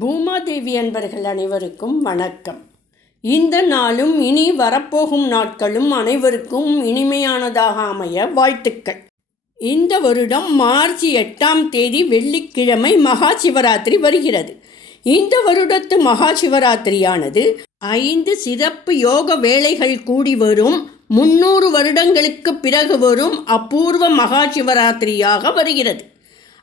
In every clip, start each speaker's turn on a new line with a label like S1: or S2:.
S1: பூமாதேவி அன்பர்கள் அனைவருக்கும் வணக்கம். இந்த நாளும் இனி வரப்போகும் நாட்களும் அனைவருக்கும் இனிமையானதாக அமைய வாழ்த்துக்கள். இந்த வருடம் மார்ச் எட்டாம் தேதி வெள்ளிக்கிழமை மகா சிவராத்திரி வருகிறது. இந்த வருடத்து மகா சிவராத்திரியானது ஐந்து சிறப்பு யோக வேலைகள் கூடி வரும். முன்னூறு வருடங்களுக்கு பிறகு வரும். அபூர்வ மகா சிவராத்திரியாக வருகிறது.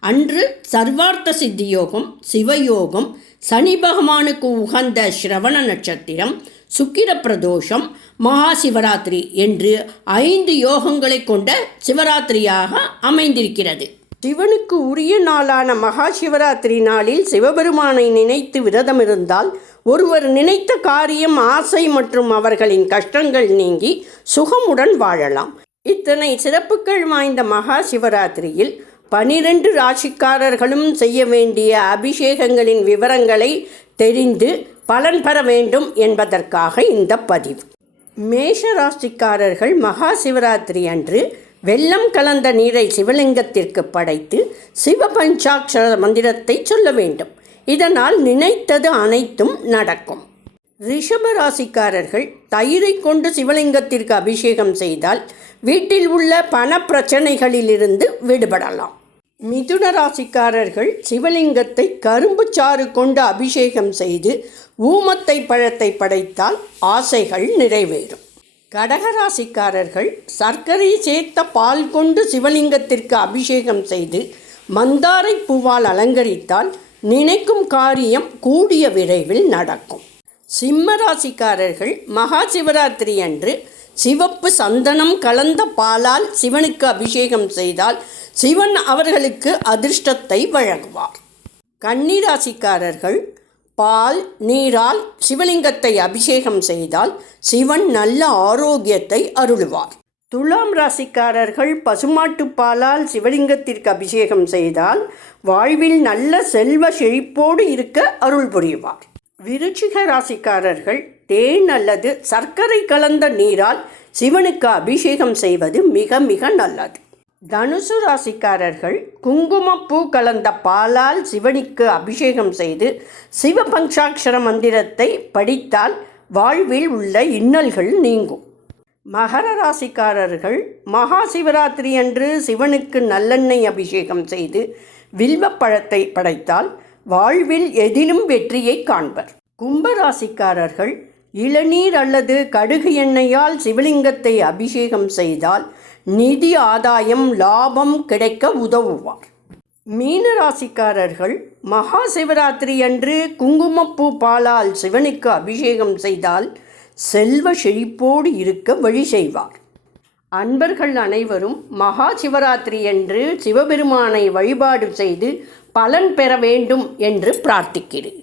S1: அன்று சர்வார்த்த சித்தி யோகம் சிவயோகம் சனி பகவானுக்கு உகந்த ஸ்ரவண நட்சத்திரம் சுக்கிர பிரதோஷம் மகா சிவராத்திரி என்று ஐந்து யோகங்களை கொண்ட சிவராத்திரியாக அமைந்திருக்கிறது. சிவனுக்கு உரிய நாளான மகா சிவராத்திரி நாளில் சிவபெருமானை நினைத்து விரதம் இருந்தால் ஒருவர் நினைத்த காரியம் ஆசை மற்றும் அவர்களின் கஷ்டங்கள் நீங்கி சுகமுடன் வாழலாம். இத்தனை சிறப்புகள் வாய்ந்த மகா சிவராத்திரியில் பனிரெண்டு ராசிக்காரர்களும் செய்ய வேண்டிய அபிஷேகங்களின் விவரங்களை தெரிந்து பலன் பெற வேண்டும் என்பதற்காக இந்த பதிவு. மேஷ ராசிக்காரர்கள் மகா சிவராத்திரி அன்று வெள்ளம் கலந்த நீரை சிவலிங்கத்திற்கு படைத்து சிவபஞ்சாட்சர மந்திரத்தை சொல்ல வேண்டும். இதனால் நினைத்தது அனைத்தும் நடக்கும். ரிஷப ராசிக்காரர்கள் தயிரை கொண்டு சிவலிங்கத்திற்கு அபிஷேகம் செய்தால் வீட்டில் உள்ள பண பிரச்சனைகளிலிருந்து விடுபடலாம். மிதுன ராசிக்காரர்கள் சிவலிங்கத்தை கரும்பு சாறு கொண்டு அபிஷேகம் செய்து ஊமத்தை பழத்தை படைத்தால் ஆசைகள் நிறைவேறும். கடகராசிக்காரர்கள் சர்க்கரை சேர்த்த பால் கொண்டு சிவலிங்கத்திற்கு அபிஷேகம் செய்து மந்தாரை பூவால் அலங்கரித்தால் நினைக்கும் காரியம் கூடிய விரைவில் நடக்கும். சிம்ம ராசிக்காரர்கள் மகா சிவராத்திரி அன்று சிவப்பு சந்தனம் கலந்த பாலால் சிவனுக்கு அபிஷேகம் செய்தால் சிவன் அவர்களுக்கு அதிர்ஷ்டத்தை வழங்குவார். கன்னிராசிக்காரர்கள் பால் நீரால் சிவலிங்கத்தை அபிஷேகம் செய்தால் சிவன் நல்ல ஆரோக்கியத்தை அருளுவார். துலாம் ராசிக்காரர்கள் பசுமாட்டு பாலால் சிவலிங்கத்திற்கு அபிஷேகம் செய்தால் வாழ்வில் நல்ல செல்வ செழிப்போடு இருக்க அருள் புரிவார். விருச்சிக ராசிக்காரர்கள் தேன் அல்லது சர்க்கரை கலந்த நீரால் சிவனுக்கு அபிஷேகம் செய்வது மிக மிக நல்லது. தனுசு ராசிக்காரர்கள் குங்குமப்பூ கலந்த பாலால் சிவனுக்கு அபிஷேகம் செய்து சிவபங்சாட்சர மந்திரத்தை படித்தால் வாழ்வில் உள்ள இன்னல்கள் நீங்கும். மகர ராசிக்காரர்கள் மகா சிவராத்திரி அன்று சிவனுக்கு நல்லெண்ணெய் அபிஷேகம் செய்து வில்வப்பழத்தை படைத்தால் வாழ்வில் எதிலும் வெற்றியை காண்பர். கும்பராசிக்காரர்கள் இளநீர் அல்லது கடுகு எண்ணெயால் சிவலிங்கத்தை அபிஷேகம் செய்தால் நிதி ஆதாயம் லாபம் கிடைக்க உதவுவார். மீன ராசிக்காரர்கள் மகா சிவராத்திரி அன்று குங்குமப்பூ பாலால் சிவனுக்கு அபிஷேகம் செய்தால் செல்வ செழிப்போடு இருக்க வழி செய்வார். அன்பர்கள் அனைவரும் மகா சிவராத்திரி என்று சிவபெருமானை வழிபாடு செய்து பலன் பெற வேண்டும் என்று பிரார்த்திக்கிறேன்.